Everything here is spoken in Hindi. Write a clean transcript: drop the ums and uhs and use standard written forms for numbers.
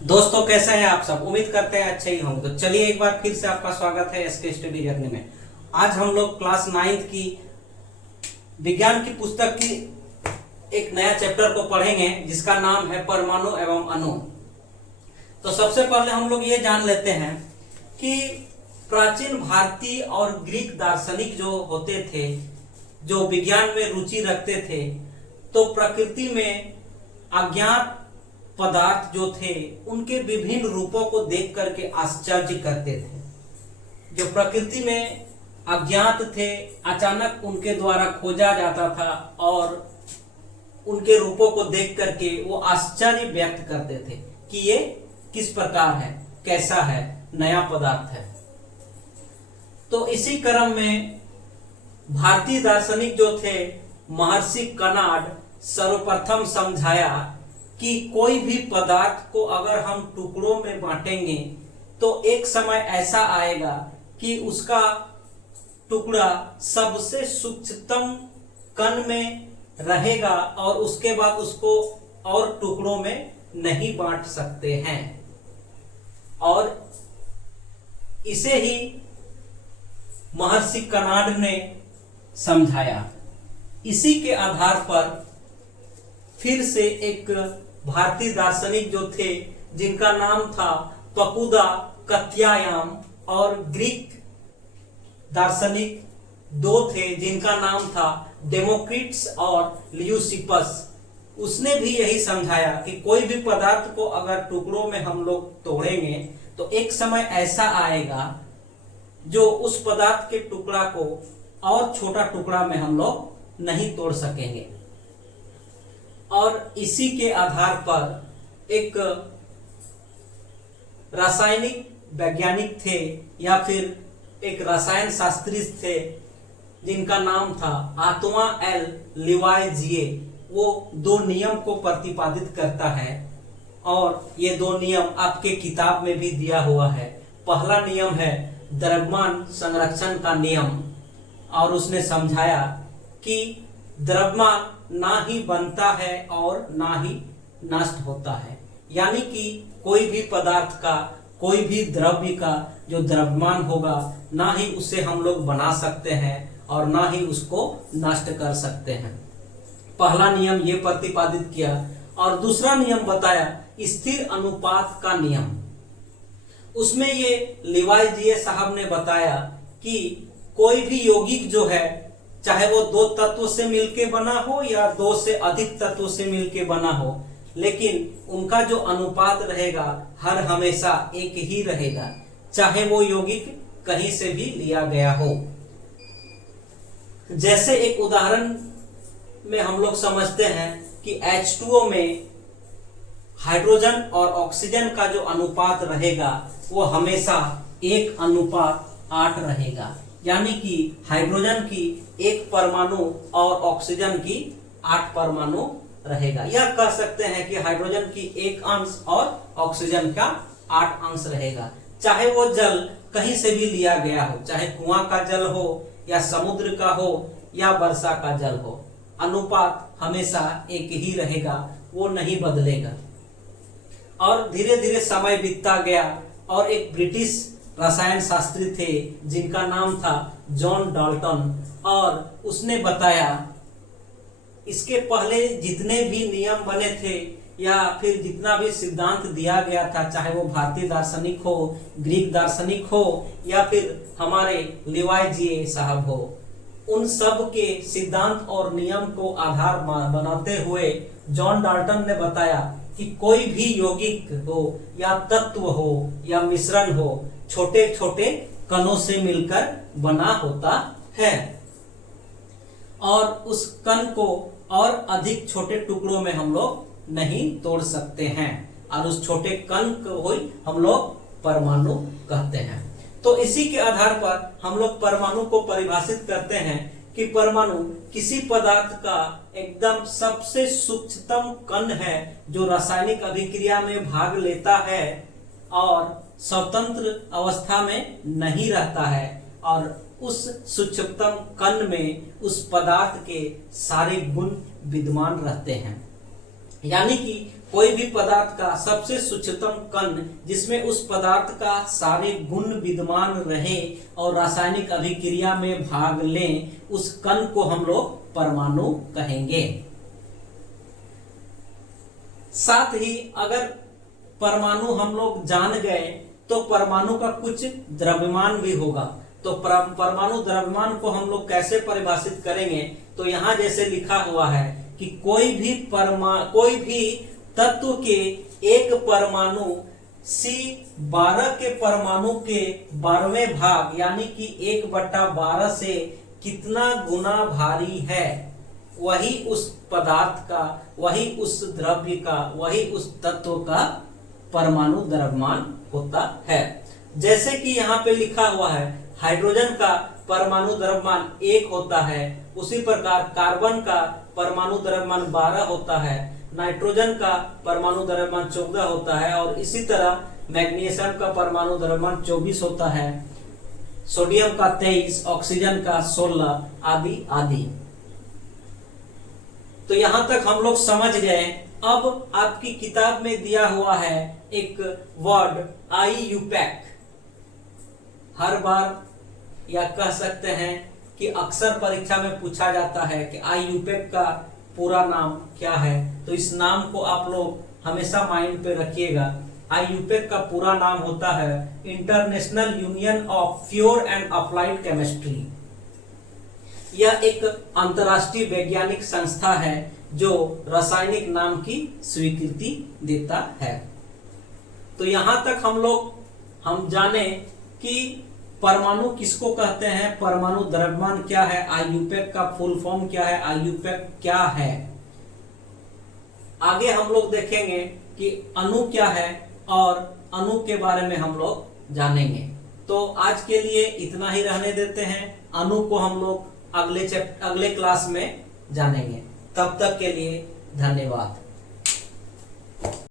दोस्तों कैसे हैं आप सब। उम्मीद करते हैं अच्छे ही होंगे। तो चलिए एक बार फिर से आपका स्वागत है एसके स्टडी जर्नी में। आज हम लोग क्लास 9th की विज्ञान की पुस्तक की एक नया चैप्टर को पढ़ेंगे जिसका नाम है परमाणु एवं अणु। तो सबसे पहले हम लोग ये जान लेते हैं कि प्राचीन भारतीय और ग्रीक दार्शनिक जो होते थे, जो विज्ञान में रुचि रखते थे, तो प्रकृति में अज्ञात पदार्थ जो थे उनके विभिन्न रूपों को देख करके आश्चर्य करते थे। जो प्रकृति में अज्ञात थे, अचानक उनके द्वारा खोजा जाता था और उनके रूपों को देख करके वो आश्चर्य व्यक्त करते थे कि ये किस प्रकार है, कैसा है, नया पदार्थ है। तो इसी क्रम में भारतीय दार्शनिक जो थे महर्षि कणाद सर्वप्रथम समझाया कि कोई भी पदार्थ को अगर हम टुकड़ों में बांटेंगे तो एक समय ऐसा आएगा कि उसका टुकड़ा सबसे सूक्ष्मतम कण में रहेगा और उसके बाद उसको और टुकड़ों में नहीं बांट सकते हैं। और इसे ही महर्षि कणाद ने समझाया। इसी के आधार पर फिर से एक भारतीय दार्शनिक जो थे जिनका नाम था पकुदा कत्यायाम, और ग्रीक दार्शनिक दो थे जिनका नाम था डेमोक्रिटस और ल्यूसिपस। उसने भी यही समझाया कि कोई भी पदार्थ को अगर टुकड़ों में हम लोग तोड़ेंगे तो एक समय ऐसा आएगा जो उस पदार्थ के टुकड़ा को और छोटा टुकड़ा में हम लोग नहीं तोड़ सकेंगे। और इसी के आधार पर एक रासायनिक वैज्ञानिक थे या फिर एक रसायन शास्त्री थे जिनका नाम था आत्मा एल लिवाइजिए। वो दो नियम को प्रतिपादित करता है और ये दो नियम आपके किताब में भी दिया हुआ है। पहला नियम है द्रव्यमान संरक्षण का नियम, और उसने समझाया कि द्रव्यमान ना ही बनता है और ना ही नष्ट होता है। यानी कि कोई भी पदार्थ का, कोई भी द्रव्य का जो द्रव्यमान होगा ना ही उसे हम लोग बना सकते हैं और ना ही उसको नष्ट कर सकते हैं। पहला नियम ये प्रतिपादित किया। और दूसरा नियम बताया स्थिर अनुपात का नियम। उसमें ये लिवाइजिए साहब ने बताया कि कोई भी यौगिक जो है, चाहे वो दो तत्व से मिलके बना हो या दो से अधिक तत्व से मिलके बना हो, लेकिन उनका जो अनुपात रहेगा हर हमेशा एक ही रहेगा, चाहे वो यौगिक कहीं से भी लिया गया हो। जैसे एक उदाहरण में हम लोग समझते हैं कि H2O में हाइड्रोजन और ऑक्सीजन का जो अनुपात रहेगा वो हमेशा 1:8 रहेगा। यानी कि हाइड्रोजन की 1 परमाणु और ऑक्सीजन की 8 परमाणु रहेगा। यह कह सकते हैं कि हाइड्रोजन की 1 अंश और ऑक्सीजन का 8 अंश रहेगा। चाहे वो जल कहीं से भी लिया गया हो, चाहे कुआं का जल हो या समुद्र का हो या वर्षा का जल हो, अनुपात हमेशा एक ही रहेगा, वो नहीं बदलेगा। और धीरे धीरे समय बीतता गया और एक ब्रिटिश रसायन शास्त्री थे जिनका नाम था जॉन डाल्टन, और उसने बताया इसके पहले जितने भी नियम बने थे या फिर जितना भी सिद्धांत दिया गया था, चाहे वो भारतीय दार्शनिक हो, ग्रीक दार्शनिक हो या फिर हमारे लिवाइजिए साहब हो, उन सब के सिद्धांत और नियम को आधार बनाते हुए जॉन डाल्टन ने बताया कि कोई भी यौगिक हो या तत्व हो या मिश्रण हो, छोटे छोटे कणों से मिलकर बना होता है और उस कण को और अधिक छोटे टुकड़ों में हम लोग नहीं तोड़ सकते हैं, और उस छोटे कण को ही हम लोग परमाणु कहते हैं। तो इसी के आधार पर हम लोग परमाणु को परिभाषित करते हैं कि परमाणु किसी पदार्थ का एकदम सबसे सूक्ष्मतम कण है जो रासायनिक अभिक्रिया में भाग लेता है और स्वतंत्र अवस्था में नहीं रहता है, और उस सूक्ष्मतम कण में उस पदार्थ के सारे गुण विद्यमान रहते हैं। यानी कि कोई भी पदार्थ का सबसे सूक्ष्मतम कण जिसमें उस पदार्थ का सारे गुण विद्यमान रहे और रासायनिक अभिक्रिया में भाग लें, उस कण को हम लोग परमाणु कहेंगे। साथ ही अगर परमाणु हम लोग जान गए तो परमाणु का कुछ द्रव्यमान भी होगा। तो परमाणु द्रव्यमान को हम लोग कैसे परिभाषित करेंगे, तो यहाँ जैसे लिखा हुआ है कि कोई भी तत्व के एक परमाणु C12 के परमाणु के 12वें भाग यानी कि 1/12 से कितना गुना भारी है, वही उस पदार्थ का, वही उस द्रव्य का, वही उस तत्व का परमाणु द्रव्यमान होता है। जैसे कि यहाँ पे लिखा हुआ है हाइड्रोजन का परमाणु द्रव्यमान 1 होता है, उसी प्रकार कार्बन का परमाणु द्रव्यमान 12 होता है, नाइट्रोजन का परमाणु द्रव्यमान 14 होता है और इसी तरह मैग्नीशियम का परमाणु द्रव्यमान 24 होता है, सोडियम का 23, ऑक्सीजन का 16 आदि आदि। तो यहां तक हम लोग समझ गए। अब आपकी किताब में दिया हुआ है एक वर्ड IUPAC। हर बार या कह सकते हैं कि अक्सर परीक्षा में पूछा जाता है कि IUPAC का पूरा नाम क्या है, तो इस नाम को आप लोग हमेशा माइंड पे रखिएगा। IUPAC का पूरा नाम होता है international union of pure and applied chemistry. यह एक अंतरराष्ट्रीय वैज्ञानिक संस्था है जो रासायनिक नाम की स्वीकृति देता है। तो यहां तक हम जाने कि परमाणु किसको कहते हैं, परमाणु द्रव्यमान क्या है, IUPAC का फुल फॉर्म क्या है, IUPAC क्या है। आगे हम लोग देखेंगे कि अणु क्या है और अणु के बारे में हम लोग जानेंगे। तो आज के लिए इतना ही रहने देते हैं। अणु को हम लोग अगले क्लास में जानेंगे। तब तक के लिए धन्यवाद।